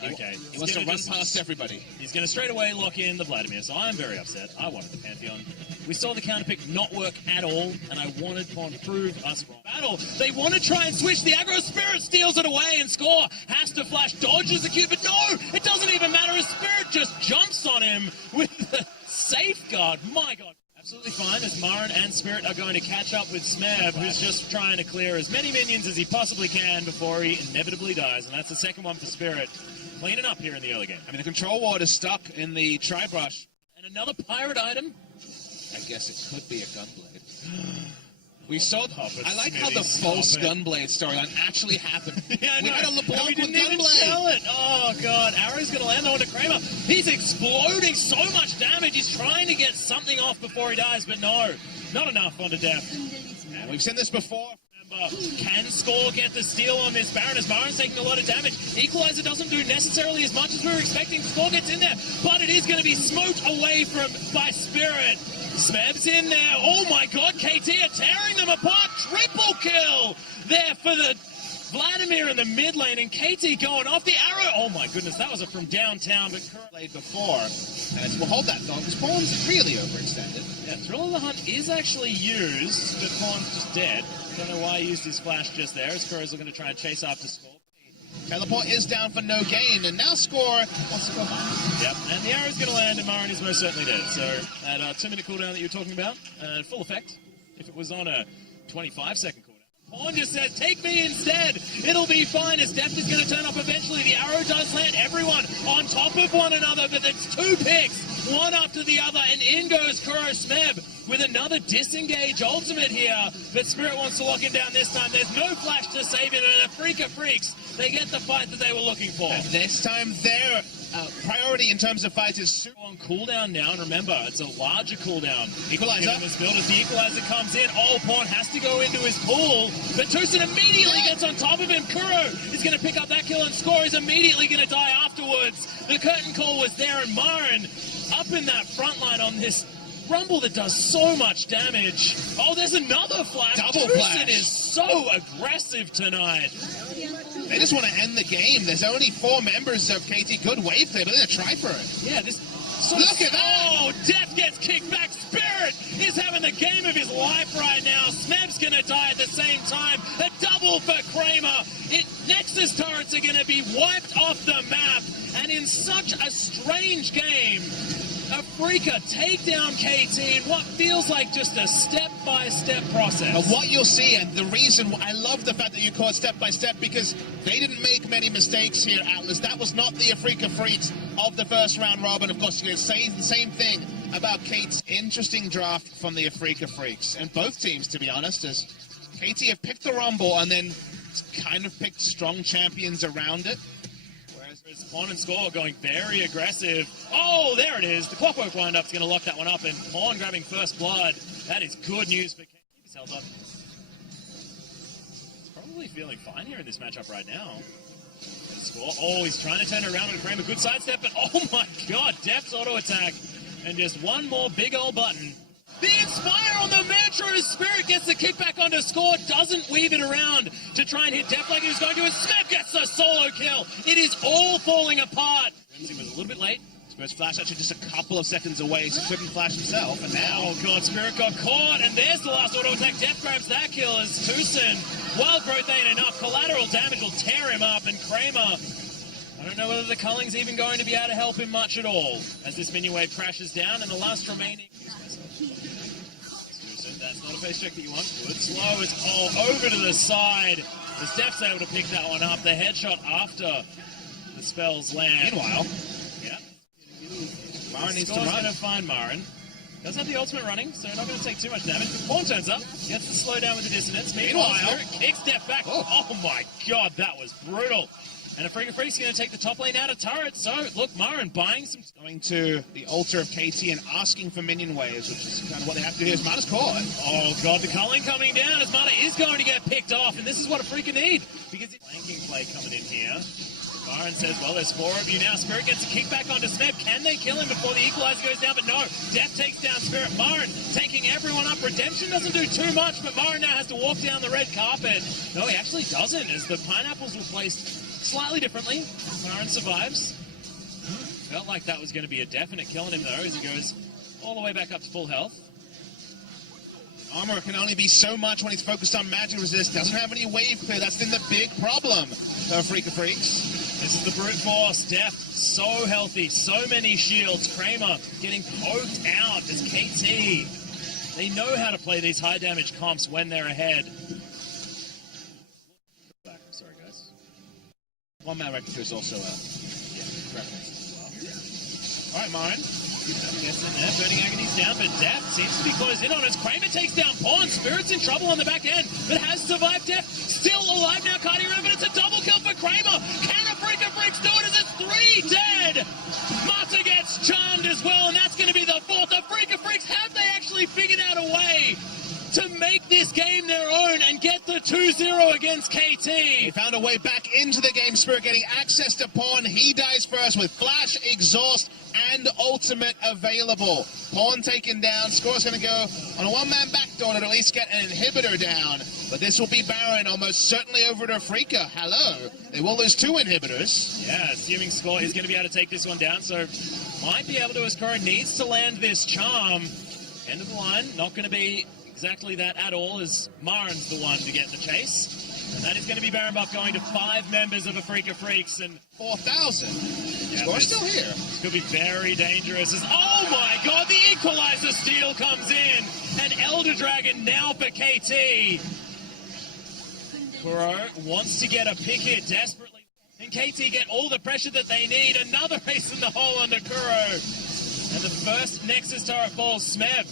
Okay. He wants to run past everybody. He's going to straight away lock in the Vladimir, so I'm very upset. I wanted the Pantheon. We saw the counter pick not work at all, and I wanted Pon to prove us wrong. Battle. They want to try and switch the aggro. Spirit steals it away and score. Has to flash, dodges the Q, but no! It doesn't even matter. His Spirit just jumps on him with the safeguard. My God. Absolutely fine, as Marin and Spirit are going to catch up with 𝐠𝐲𝐫, who's just trying to clear as many minions as he possibly can before he inevitably dies, and that's the second one for Spirit. Cleaning up here in the early game. I mean, the control ward is stuck in the tri-brush. And another pirate item? I guess it could be a gunblade. We saw. I like how Smitty, the false gunblade storyline actually happened. Yeah, we no, had a LeBlanc with gunblade. Tell it. Oh God, Arrow's going to land onto Kramer. He's exploding so much damage. He's trying to get something off before he dies, but no, not enough onto death. And we've seen this before. Can 𝐠𝐴 get the steal on this Baron as Marin's taking a lot of damage? 𝐸qualizer doesn't do necessarily as much as we were expecting. 𝐠𝐴 gets in there, but it is going to be smoked away by Spirit. 𝐠𝐲𝐫's in there. Oh my God, KT are tearing them apart. Triple kill there for the Vladimir in the mid lane, and KT going off the arrow. Oh my goodness, that was from downtown, but played before. And we'll hold that thought, because Pawn's really overextended. Yeah, Thrill of the Hunt is actually used, but Pawn's just dead. Don't know why he used his flash just there, as Kuro's looking to try and chase after 𝐠𝐴. Teleport is down for no gain, and now 𝐠𝐴 wants to go back. Yep, and the arrow's going to land, and Marin is most certainly dead. So that 2-minute cooldown that you were talking about, full effect. If it was on a 25-second cooldown. Pawn just says, take me instead. It'll be fine, as Deft is going to turn up eventually. The arrow does land, everyone on top of one another, but it's two picks, one after the other, and in goes Kuro 𝐠𝐲𝐫 with another disengage ultimate here. But Spirit wants to lock him down this time. There's no flash to save it, and Afreeca Freecs, they get the fight that they were looking for. And this time their priority in terms of fight is super on cooldown now, and remember, it's a larger cooldown. Equalizer. As the equalizer comes in, Pawn has to go into his pool, but 𝐤𝐿𝐴 immediately gets on top of him. Kuro is going to pick up that kill, and 𝐠𝐴 is immediately going to die afterwards. The curtain call was there, and Marin up in that front line on this Rumble that does so much damage. Oh, there's another flash. Double 𝐤𝐿𝐴 flash. is so aggressive tonight. They just want to end the game. There's only 4 members of KT. Good wave there, but they're going to try for it. Yeah, this... Look at that! Oh, Death gets kicked back. Spirit is having the game of his life right now. 𝐠𝐲𝐫's going to die at the same time. A double for Kramer. Nexus turrets are going to be wiped off the map. And in such a strange game, Afreeca take down KT in what feels like just a step-by-step process. And what you'll see, and the reason I love the fact that you call it step-by-step, because they didn't make many mistakes here, Atlas. That was not the Afreeca Freecs of the first round robin. Of course, you can say the same thing about KT's interesting draft from the Afreeca Freecs. And both teams, to be honest, as KT have picked the Rumble and then kind of picked strong champions around it. Pawn and 𝐠𝐴 going very aggressive. Oh, there it is. The clockwork wind-up's going to lock that one up, and Pawn grabbing first blood. That is good news for KT. He's held up. He's probably feeling fine here in this matchup right now. 𝐠𝐴. Oh, he's trying to turn it around and Kramer. Good sidestep, but oh my God, Deft's auto attack. And just one more big old button. The Inspire on the Metro. Spirit gets the kickback onto 𝐠𝐴, doesn't weave it around to try and hit Deft like he was going to, and 𝐠𝐲𝐫 gets the solo kill. It is all falling apart. Ramsey was a little bit late. Spirit's flash actually just a couple of seconds away, so couldn't flash himself, and now... Oh God, Spirit got caught, and there's the last auto attack. Deft grabs that kill as 𝐤𝐿𝐴. Wild growth ain't enough. Collateral damage will tear him up, and Kramer... I don't know whether the 𝐠𝐿𝐴's even going to be able to help him much at all as this minion wave crashes down, and the last remaining... That's not a face check that you want. Good. 𝐤𝐿𝐴 is over to the side. As Deft's able to pick that one up. The headshot after the spells land. Meanwhile, yeah. Marin needs to run. Going to find Marin. Does have the ultimate running, so not going to take too much damage. But Pawn turns up, gets the slow down with the dissonance. Meanwhile, Spirit kicks Deft back. Oh my God, that was brutal. And Afreeca Freecs going to take the top lane out of turret. So, look, Marin buying some... Going to the altar of KT and asking for minion waves, which is kind of what they have to do here. As Mana's caught. Oh, God, the culling coming down as Mana is going to get picked off. And this is what Afreeca need. Because it's flanking play coming in here. Marin says, well, there's 4 of you now. Spirit gets a kickback onto 𝐠𝐲𝐫. Can they kill him before the equalizer goes down? But no, Deft takes down Spirit. Marin taking everyone up. Redemption doesn't do too much, but Marin now has to walk down the red carpet. No, he actually doesn't, as the pineapples were placed slightly differently. Marin survives. Felt like that was going to be a definite kill on him, though, as he goes all the way back up to full health. Armor can only be so much when he's focused on magic resist. Doesn't have any wave clear. That's been the big problem of Afreeca Freecs. This is the brute force. Deft, so healthy, so many shields. 𝐬𝐻 getting poked out as �KT. They know how to play these high damage comps when they're ahead. I'm sorry, guys. One man record is also a reference as well. All right, Marin. Gets in there, Burning Agony's down, but Deft seems to be closed in on as 𝐬𝐻 takes down Pawn. Spirit's in trouble on the back end, but has survived. Deft still alive now, Cardi around, but it's a double kill for 𝐬𝐻. Can Afreeca Freecs do it as it's 3 dead? Mata gets charmed as well, and that's going to be the 4th. Afreeca Freecs, have they actually figured out a way to make this game their own and get the 2-0 against �KT? He found a way back into the game. Spirit getting access to Pawn. He dies first with flash, exhaust, and ultimate available. Pawn taken down. Score's going to go on a one-man backdoor to at least get an inhibitor down. But this will be Baron almost certainly over to Afreeca. Hello. They will lose 2 inhibitors. Yeah, assuming Score is going to be able to take this one down, so might be able to, as 𝐸𝐻 needs to land this charm. End of the line, not going to be exactly that at all, as Marin's the one to get the chase. And that is going to be Baron buff going to 5 members of Afreeca Freecs, and 4,000. Yeah, Score's still here. This could be very dangerous. As, oh my god, the equalizer steal comes in, and Elder Dragon now for �KT. 𝐸𝐻 wants to get a pick here desperately, and �KT get all the pressure that they need. Another ace in the hole under 𝐸𝐻. And the first Nexus turret falls. 𝐬𝐻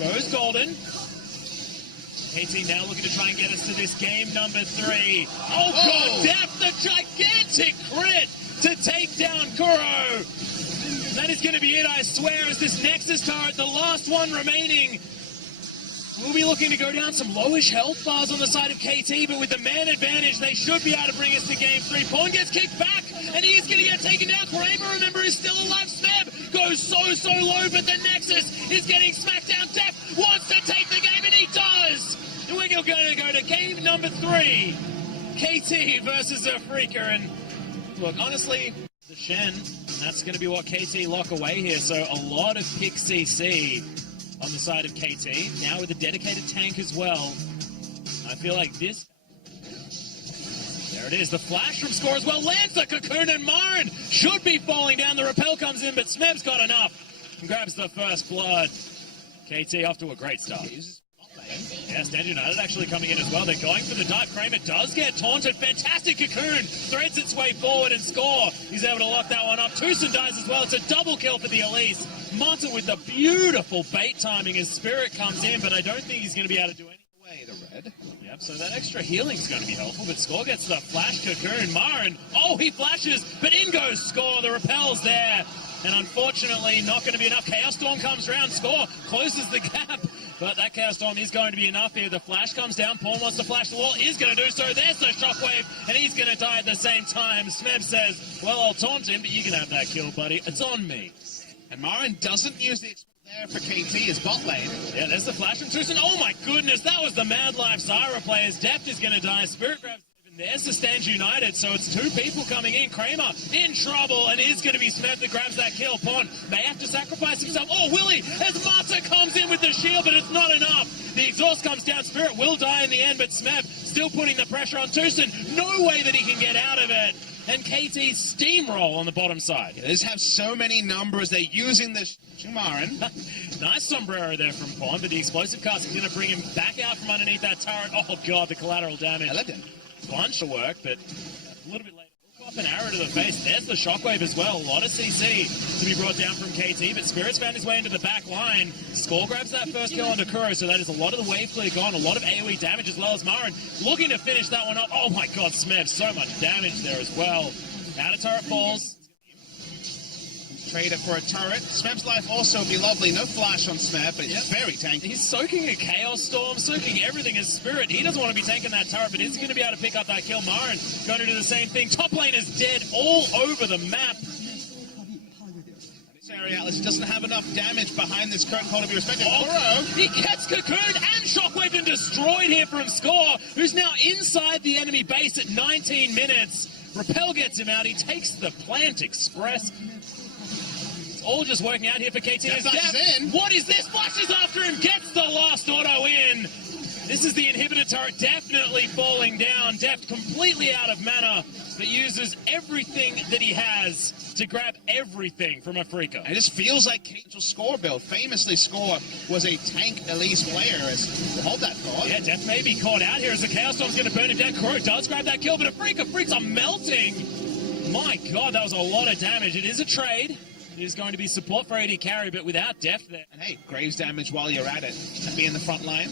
goes golden. �KT now looking to try and get us to this game number 3. Oh god, Deft, the gigantic crit to take down 𝐸𝐻. That is going to be it, I swear, as this Nexus turret, the last one remaining, will be looking to go down some lowish health bars on the side of �KT, but with the man advantage, they should be able to bring us to game 3. Pawn gets kicked back, and he is going to get taken down. 𝐸𝐻, remember, is still alive. 𝐬𝐻 goes so low, but the Nexus is getting smacked down. Deft wants to take the game, and he does! And we're going to go to game number 3. �KT versus Afreeca, and look, honestly, the Shen, that's going to be what �KT lock away here, so a lot of pick CC on the side of �KT, now with a dedicated tank as well. I feel like this... There it is, the flash from Score as well, lands the cocoon, and Marin should be falling down. The repel comes in, but 𝐬𝐻's got enough and grabs the first blood. �KT off to a great start. Yeah, Stand United actually coming in as well. They're going for the dive. 𝐸𝐻 does get taunted. Fantastic cocoon. Threads its way forward, and Score, he's able to lock that one up. 𝐤𝐿𝐼𝐻 dies as well. It's a double kill for the Elise. Mata with the beautiful bait timing as Spirit comes in, but I don't think he's going to be able to do anything. The red. Yep, so that extra healing is going to be helpful, but Score gets the flash cocoon. Marin, oh, he flashes, but in goes Score. The repel's there, and unfortunately not going to be enough. Chaos Storm comes around. Score closes the gap, but that Chaos Storm is going to be enough here. The flash comes down. Pawn wants to flash the wall, is going to do so. There's the shockwave, and he's going to die at the same time. 𝐬𝐻 says, well, I'll taunt him, but you can have that kill, buddy. It's on me. And Marin doesn't use the there for �KT, his bot lane. Yeah, there's the flash from 𝐤𝐿𝐼𝐻. Oh my goodness, that was the Mad Life Zyra players. Deft is going to die. Spirit grabs, and there's the Stand United. So it's 2 people coming in. 𝐸𝐻 in trouble, and it is going to be 𝐬𝐻 that grabs that kill. Pawn may have to sacrifice himself. Oh, Willie, as Mata comes in with the shield, but it's not enough. The exhaust comes down. Spirit will die in the end, but 𝐬𝐻 still putting the pressure on 𝐤𝐿𝐼𝐻. No way that he can get out of it. And �KT steamroll on the bottom side. They just have so many numbers. They're using this. Marin. Nice sombrero there from Pawn, but the explosive cast is going to bring him back out from underneath that turret. Oh god, the collateral damage. Elegant. Bunch of work, but a little bit later. Up an arrow to the face. There's the shockwave as well. A lot of CC to be brought down from �KT, but Spirit's found his way into the back line. Score grabs that first kill onto 𝐸𝐻, so that is a lot of the wave clear gone, a lot of AoE damage as well as Marin looking to finish that one up. Oh my god, 𝐬𝐻, so much damage there as well. Outer turret falls. Trader for a turret. 𝐬𝐻's life also be lovely. No flash on 𝐬𝐻, but it's very tanky. He's soaking a Chaos Storm, soaking everything as Spirit. He doesn't want to be tanking that turret, but he's going to be able to pick up that kill. Marin going to do the same thing. Top lane is dead all over the map. This area, Atlas doesn't have enough damage behind this current call to be respected. Oh, he gets cocooned and shockwaved and destroyed here from Score, who's now inside the enemy base at 19 minutes. Repel gets him out. He takes the Plant Express. It's all just working out here for KT. What is this? Flashes after him, gets the last auto in. This is the inhibitor turret definitely falling down. Deft completely out of mana, but uses everything that he has to grab everything from Afreeca. It just feels like Cage's score build. Famously, Score was a tank Elise player. Hold that thought. Yeah, Deft may be caught out here as the Chaos Storm's going to burn him down. Crow does grab that kill, but Afreeca Freecs are melting. My God, that was a lot of damage. It is a trade. It is going to be support for AD carry, but without Deft there. And hey, Graves damage while you're at it. And be in the front line.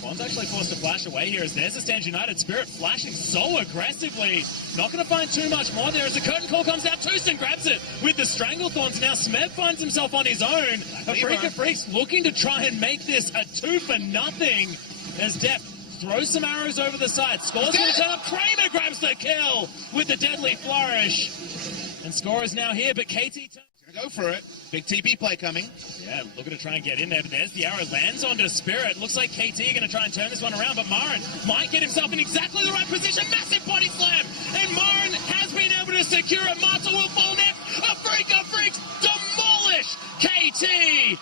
Bond's actually forced to flash away here as there's a Stand United Spirit flashing so aggressively. Not going to find too much more there as the curtain call comes out. 𝐠𝐤 grabs it with the Stranglethorns. Now 𝐒𝐲 finds himself on his own. Afreeca Freecs looking to try and make this a 2-for-0 as Deft throws some arrows over the side. Score's going to turn up. Kramer grabs the kill with the deadly flourish. And Score is now here, but KT... Go for it. Big TP play coming. Yeah, looking to try and get in there, but there's the arrow. Lands onto Spirit. Looks like KT are going to try and turn this one around, but Marin might get himself in exactly the right position. Massive body slam, and Marin has been able to secure it. Marta will fall next. Afreeca Freecs demolish KT.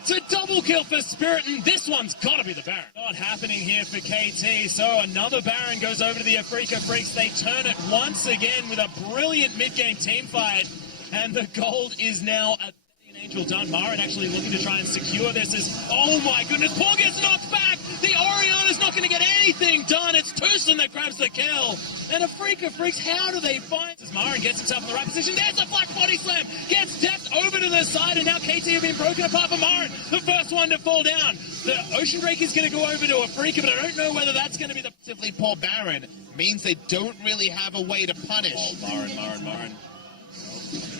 It's a double kill for Spirit, and this one's got to be the Baron. Not happening here for KT, so another Baron goes over to the Afreeca Freecs. They turn it once again with a brilliant mid-game team fight. And the gold is now an Angel done. Marin actually looking to try and secure this as, oh my goodness, Paul gets knocked back. The Oriana's not going to get anything done. It's 𝐠𝐤 that grabs the kill. And Afreeca Freecs, how do they find? As Marin gets himself in the right position, there's a black body slam. Gets Deft over to the side, and now KT have been broken apart for Marin. The first one to fall down. The Ocean Drake is going to go over to Afreeca, but I don't know whether that's going to be the... Relatively poor Baron means they don't really have a way to punish. Oh, Marin.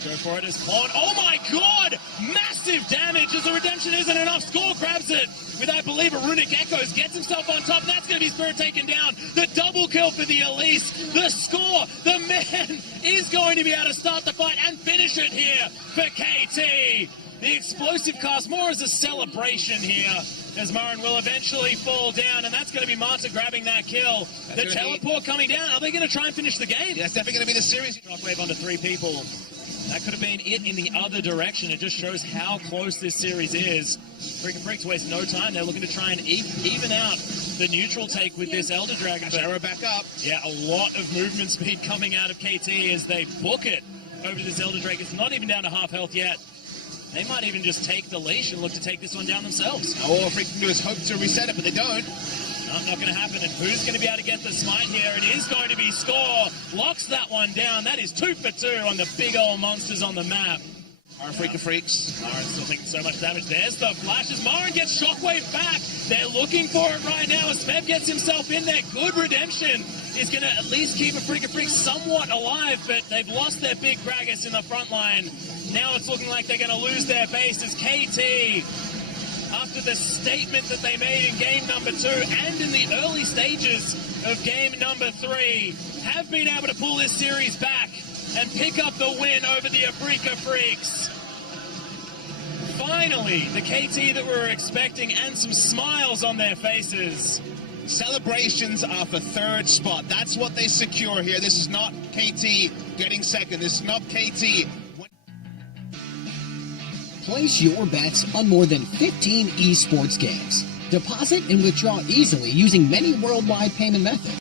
Go for it as Pawn. Oh my God! Massive damage as the redemption isn't enough. Score grabs it with, I believe, a Runic Echoes. Gets himself on top, and that's going to be Spirit taken down. The double kill for the Elise. The Score, the man, is going to be able to start the fight and finish it here for KT. The explosive cast more as a celebration here, as Marin will eventually fall down, and that's going to be Marta grabbing that kill. The teleport coming down. Are they going to try and finish the game? Yeah, that's definitely going to be the series. Shockwave onto 3 people. That could have been it in the other direction. It just shows how close this series is. Afreeca Freecs waste no time. They're looking to try and even out the neutral take with this Elder Dragon. Arrow back up. Yeah, a lot of movement speed coming out of KT as they book it over to this Elder Dragon. It's not even down to half health yet. They might even just take the leash and look to take this one down themselves. All Afreeca can do is hope to reset it, but they don't. Not going to happen. And who's going to be able to get the smite here? It is going to be Score. Locks that one down. That is 2 for 2 on the big old monsters on the map. Afreeca Freecs. Marin still taking so much damage. There's the flashes. Marin gets Shockwave back. They're looking for it right now as 𝐒𝐲 gets himself in there. Good redemption is going to at least keep Afreeca Freecs somewhat alive, but they've lost their big Gragas in the front line. Now it's looking like they're going to lose their base as KT, after the statement that they made in game number 2 and in the early stages of game number 3, have been able to pull this series back and pick up the win over the Afreeca Freecs. Finally, the KT that we were expecting, and some smiles on their faces. Celebrations are for 3rd spot. That's what they secure here. This is not KT getting 2nd. This is not KT. Place your bets on more than 15 esports games. Deposit and withdraw easily using many worldwide payment methods.